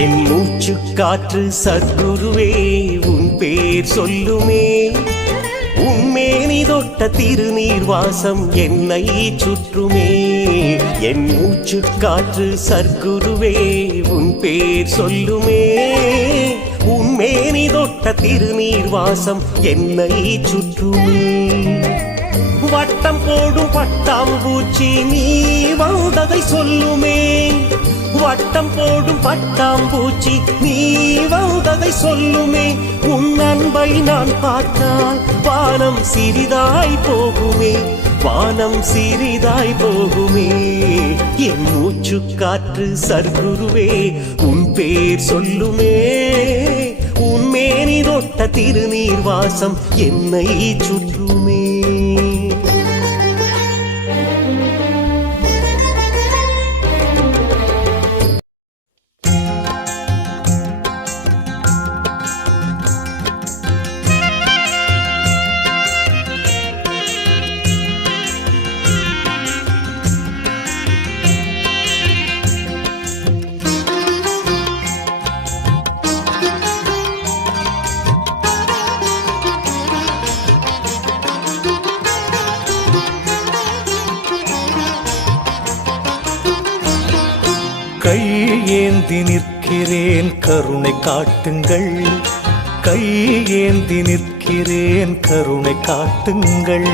என் மூச்சு காற்று சத்குருவே உன் பேர் சொல்லுமே, உன்மேனி தொட்ட திருநீர் வாசம் என்னை சுற்றுமே. என் மூச்சு காற்று சத்குருவே உன் பேர் சொல்லுமே, உன்மேனி தொட்ட திருநீர் வாசம் என்னை சுற்றுமே. வட்டம் போடும் பட்டாம்பூச்சி நீ வந்ததை சொல்லுமே, வட்டம் போடும் பட்டாம்பூச்சி நீ வந்ததை சொல்லுமே. உன் அன்பை நான் பார்த்தால் வானம் சிறிதாய் போகுமே, வானம் சிறிதாய் போகுமே. என் மூச்சு காற்று சத்குருவே உன் பேர் சொல்லுமே, உன் மேனி தொட்ட திருநீர் வாசம் என்னை சுற்றுமே. கையேந்தி நிற்கிறேன் கருணை காட்டுங்கள், கையேந்தி நிற்கிறேன் கருணை காட்டுங்கள்.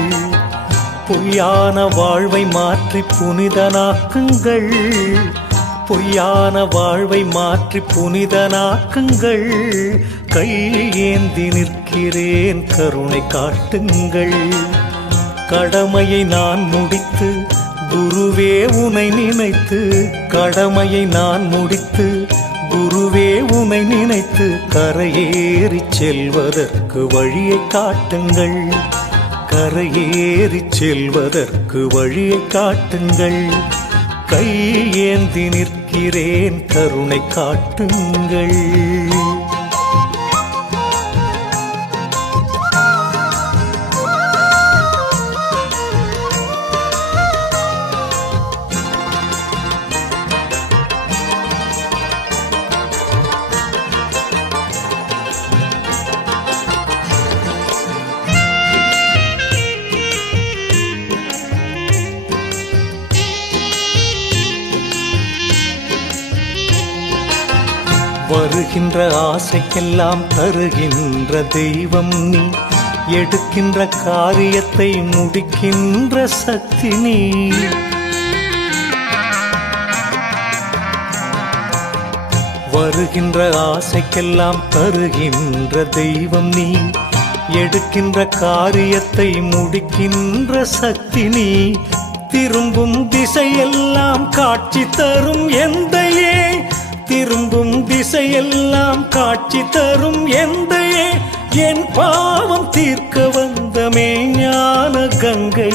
பொய்யான வாழ்வை மாற்றி புனிதனாக்குங்கள், பொய்யான வாழ்வை மாற்றி புனிதனாக்குங்கள். கையேந்தி நிற்கிறேன் கருணை காட்டுங்கள். கடமையை நான் முடித்து குருவே உனை நினைத்து, கடமையை நான் முடித்து குருவே உனை நினைத்து கரையேறி செல்வதற்கு வழியை காட்டுங்கள், கரையேறி செல்வதற்கு வழியை காட்டுங்கள். கையேந்தி நிற்கிறேன் கருணை காட்டுங்கள். வருகின்ற ஆசைக்கெல்லாம் தருகின்ற தெய்வம் நீ, எடுக்கின்ற காரியத்தை முடிக்கின்ற சக்தி நீ. வருகின்ற ஆசைக்கெல்லாம் தருகின்ற தெய்வம் நீ, எடுக்கின்ற காரியத்தை முடிக்கின்ற சக்தி நீ. திரும்பும் திசையெல்லாம் காட்சி தரும் எந்தையே, திரும்பும் திசையெல்லாம் காட்சி தரும் எந்தையே. என் பாவம் தீர்க்க வந்த மெய்ஞான கங்கை